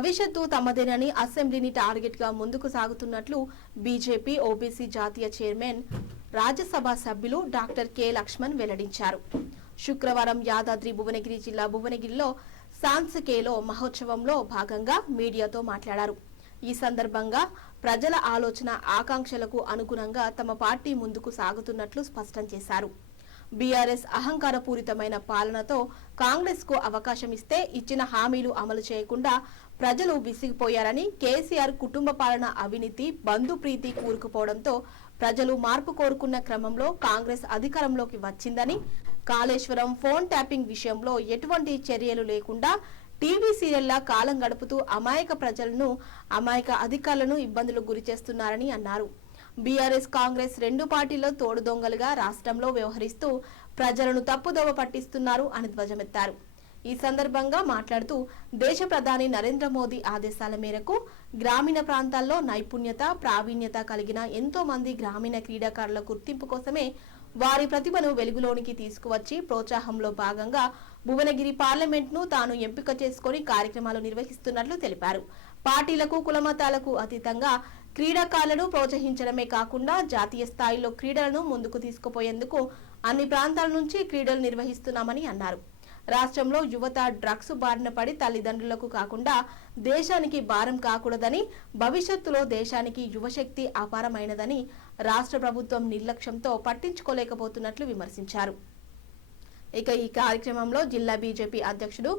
భవిష్యత్తు తమదేనని అసెంబ్లీని టార్గెట్గా ముందుకు సాగుతున్నట్లు బీజేపీ ఓబీసీ జాతీయ చైర్మన్ రాజ్యసభ సభ్యులు డాక్టర్ కె లక్ష్మణ్ వెల్లడించారు. శుక్రవారం యాదాద్రి భువనగిరి జిల్లా భువనగిరిలో సాన్సకేలో మహోత్సవంలో భాగంగా మీడియాతో మాట్లాడారు. ఈ సందర్భంగా ప్రజల ఆలోచన ఆకాంక్షలకు అనుగుణంగా తమ పార్టీ ముందుకు సాగుతున్నట్లు స్పష్టం చేశారు. బీఆర్ఎస్ అహంకారపూరితమైన పాలనతో కాంగ్రెస్కు అవకాశం ఇస్తే ఇచ్చిన హామీలు అమలు చేయకుండా ప్రజలు విసిగిపోయారని కేసీఆర్ కుటుంబ పాలన అవినీతి బంధు ప్రీతి కూరుకుపోవడంతో ప్రజలు మార్పు కోరుకున్న క్రమంలో కాంగ్రెస్ అధికారంలోకి వచ్చిందని కాళేశ్వరం ఫోన్ ట్యాపింగ్ విషయంలో ఎటువంటి చర్యలు లేకుండా టీవీ సీరియల్లా కాలం గడుపుతూ అమాయక ప్రజలను అమాయక అధికారులను ఇబ్బందులకు గురి చేస్తున్నారని అన్నారు. బీఆర్ఎస్ కాంగ్రెస్ రెండు పార్టీల్లో తోడు దొంగలుగా రాష్ట్రంలో వ్యవహరిస్తూ ప్రజలను తప్పుదోవ పట్టిస్తున్నారు అని ధ్వజమెత్తారు. ఈ సందర్భంగా మాట్లాడుతూ దేశ ప్రధాని నరేంద్ర మోదీ ఆదేశాల మేరకు గ్రామీణ ప్రాంతాల్లో నైపుణ్యత ప్రావీణ్యత కలిగిన ఎంతో మంది గ్రామీణ క్రీడాకారుల గుర్తింపు కోసమే వారి ప్రతిభను వెలుగులోనికి తీసుకువచ్చి ప్రోత్సాహంలో భాగంగా భువనగిరి పార్లమెంట్ను తాను ఎంపిక చేసుకొని కార్యక్రమాలు నిర్వహిస్తున్నట్లు తెలిపారు. పార్టీలకు కులమతాలకు అతీతంగా క్రీడాకారులను ప్రోత్సహించడమే కాకుండా జాతీయ స్థాయిలో క్రీడలను ముందుకు తీసుకుపోయేందుకు అన్ని ప్రాంతాల నుంచి క్రీడలు నిర్వహిస్తున్నామని అన్నారు. రాష్ట్రంలో యువత డ్రగ్స్ బారిన పడి తల్లిదండ్రులకు కాకుండా దేశానికి భారం కాకూడదని భవిష్యత్తులో దేశానికి యువశక్తి అపారమైనదని రాష్ట్ర ప్రభుత్వం నిర్లక్ష్యంతో పట్టించుకోలేకపోతున్నట్లు విమర్శించారు. ఇక ఈ కార్యక్రమంలో జిల్లా బీజేపీ అధ్యక్షుడు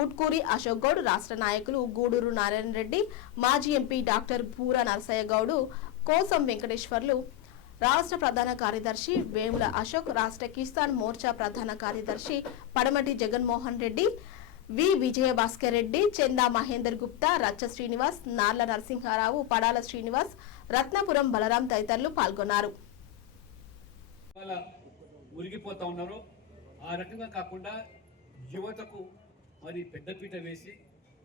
ఊట్కూరి అశోక్ గౌడ్ రాష్ట్ర నాయకులు గూడూరు నారాయణ రెడ్డి మాజీ ఎంపీ డాక్టర్ బూర నరసయ్య గౌడు కోసం వెంకటేశ్వర్లు రాష్ట్ర ప్రధాన కార్యదర్శి వేముల అశోక్ రాష్ట్ర కిసాన్ మోర్చా ప్రధాన కార్యదర్శి పడమటి జగన్మోహన్ రెడ్డి వి విజయభాస్కర్ రెడ్డి చందా మహేందర్ గుప్తా రచ్చ శ్రీనివాస్ నార్ల నరసింహారావు పడాల శ్రీనివాస్ రత్నపురం బలరాం తదితరులు పాల్గొన్నారు. ఉరిగిపోతా ఉన్నారు. ఆ రకంగా కాకుండా యువతకు మరి పెద్దపీట వేసి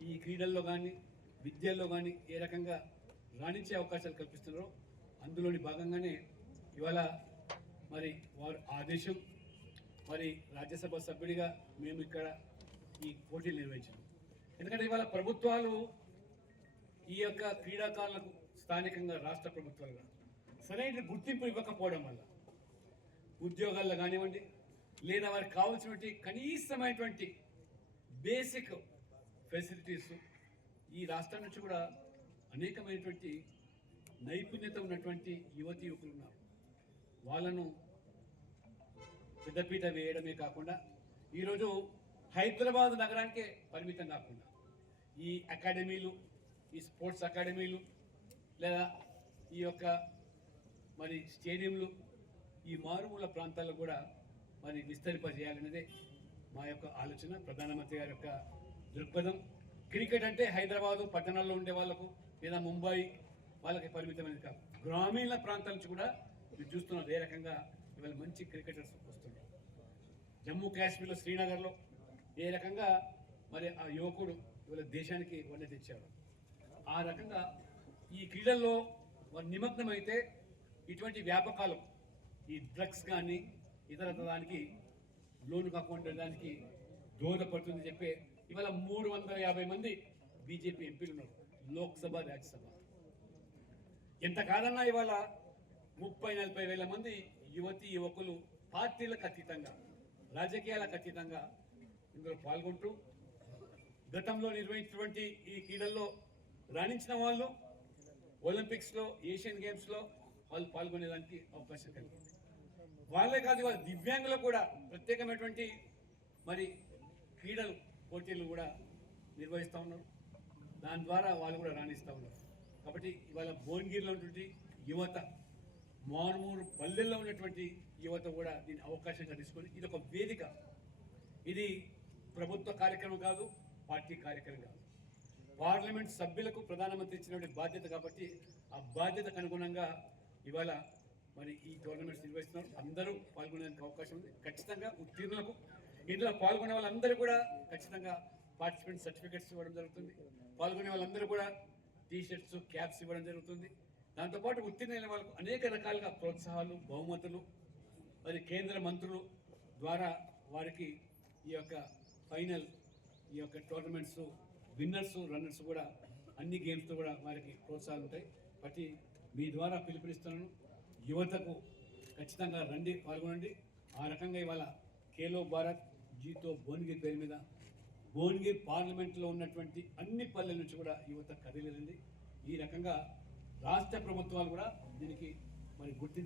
ఈ క్రీడల్లో కానీ విద్యల్లో కానీ ఏ రకంగా రాణించే అవకాశాలు కల్పిస్తున్నారో అందులోని భాగంగానే ఇవాళ మరి వారు ఆదేశం మరి రాజ్యసభ సభ్యుడిగా మేము ఇక్కడ ఈ పోటీలు నిర్వహించాం ఎందుకంటే ఇవాళ ప్రభుత్వాలు ఈ యొక్క క్రీడాకారులకు స్థానికంగా రాష్ట్ర ప్రభుత్వాలుగా సరైన గుర్తింపు ఇవ్వకపోవడం వల్ల ఉద్యోగాల్లో కానివ్వండి లేదా వారికి కావాల్సినటువంటి కనీసమైనటువంటి బేసిక్ ఫెసిలిటీస్ ఈ రాష్ట్రం నుంచి కూడా అనేకమైనటువంటి నైపుణ్యత ఉన్నటువంటి యువతి యువకులు ఉన్నారు. వాళ్ళను పెద్దపీట వేయడమే కాకుండా ఈరోజు హైదరాబాద్ నగరానికే పరిమితం కాకుండా ఈ అకాడమీలు ఈ స్పోర్ట్స్ అకాడమీలు లేదా ఈ యొక్క మరి స్టేడియంలు ఈ మారుమూల ప్రాంతాల్లో కూడా మరి విస్తరింపజేయాలనేదే మా యొక్క ఆలోచన ప్రధానమంత్రి గారి యొక్క దృక్పథం. క్రికెట్ అంటే హైదరాబాదు పట్టణాల్లో ఉండే వాళ్ళకు లేదా ముంబై వాళ్ళకి పరిమితమైనది కాదు. గ్రామీణ ప్రాంతాల నుంచి కూడా మీరు చూస్తున్నారు ఏ రకంగా ఇవాళ మంచి క్రికెటర్స్ వస్తున్నారు జమ్మూ కాశ్మీర్లో శ్రీనగర్లో ఏ రకంగా మరి ఆ యువకుడు ఇవాళ దేశానికి వన్నె తెచ్చాడు. ఆ రకంగా ఈ క్రీడల్లో వారు నిమగ్నమైతే ఇటువంటి వ్యాపకాలు ఈ డ్రగ్స్ కానీ ఇతర దానికి లోను కాకుండా దానికి దోహదపడుతుంది చెప్పే ఇవాళ మూడు వందల యాభై మంది బీజేపీ ఎంపీలు ఉన్నారు. లోక్సభ రాజ్యసభ. ఎంత కాదన్నా ఇవాళ ముప్పై నలభై వేల మంది యువతి యువకులు పార్టీలకు అతీతంగా రాజకీయాలకు అతీతంగా ఇందులో పాల్గొంటూ గతంలో నిర్వహించినటువంటి ఈ క్రీడల్లో రాణించిన వాళ్ళు ఒలింపిక్స్లో ఏషియన్ గేమ్స్లో వాళ్ళు పాల్గొనేదానికి అవకాశం కలిగింది. వాళ్ళే కాదు వాళ్ళ దివ్యాంగులకు కూడా ప్రత్యేకమైనటువంటి మరి క్రీడలు పోటీలు కూడా నిర్వహిస్తూ ఉన్నారు. దాని ద్వారా వాళ్ళు కూడా రాణిస్తూ ఉన్నారు. కాబట్టి ఇవాళ భువనగిరిలో ఉన్నటువంటి యువత మారుమూరు పల్లెల్లో ఉన్నటువంటి యువత కూడా దీన్ని అవకాశంగా తీసుకొని ఇది ఒక వేదిక. ఇది ప్రభుత్వ కార్యక్రమం కాదు పార్టీ కార్యక్రమం కాదు. పార్లమెంట్ సభ్యులకు ప్రధానమంత్రి ఇచ్చినటువంటి బాధ్యత కాబట్టి ఆ బాధ్యతకు అనుగుణంగా ఇవాళ మరి ఈ టోర్నమెంట్స్ నిర్వహిస్తున్నారు. అందరూ పాల్గొనేందుకు అవకాశం ఉంది. ఖచ్చితంగా ఉత్తీర్ణులకు ఇందులో పాల్గొనే వాళ్ళందరూ కూడా ఖచ్చితంగా పార్టిసిపెంట్ సర్టిఫికెట్స్ ఇవ్వడం జరుగుతుంది. పాల్గొనే వాళ్ళందరూ కూడా టీ షర్ట్స్ క్యాప్స్ ఇవ్వడం జరుగుతుంది. దాంతోపాటు ఉత్తీర్ణైన వాళ్ళకు అనేక రకాలుగా ప్రోత్సాహాలు బహుమతులు. మరి కేంద్ర మంత్రులు ద్వారా వారికి ఈ యొక్క ఫైనల్ ఈ యొక్క టోర్నమెంట్స్ విన్నర్స్ రన్నర్స్ కూడా అన్ని గేమ్స్తో కూడా వారికి ప్రోత్సాహాలు ఉంటాయి. బట్టి మీ ద్వారా పిలుపునిస్తున్నాను. యువతకు ఖచ్చితంగా రండి పాల్గొనండి. ఆ రకంగా ఇవాళ ఖేలో భారత్ జీతో భువనగిరి పేరు మీద భువనగిరి పార్లమెంట్లో ఉన్నటువంటి అన్ని పల్లెల నుంచి కూడా యువత కదిలిరండి ఈ రకంగా రాష్ట్ర ప్రభుత్వాలు కూడా దీనికి మరి గుర్తించి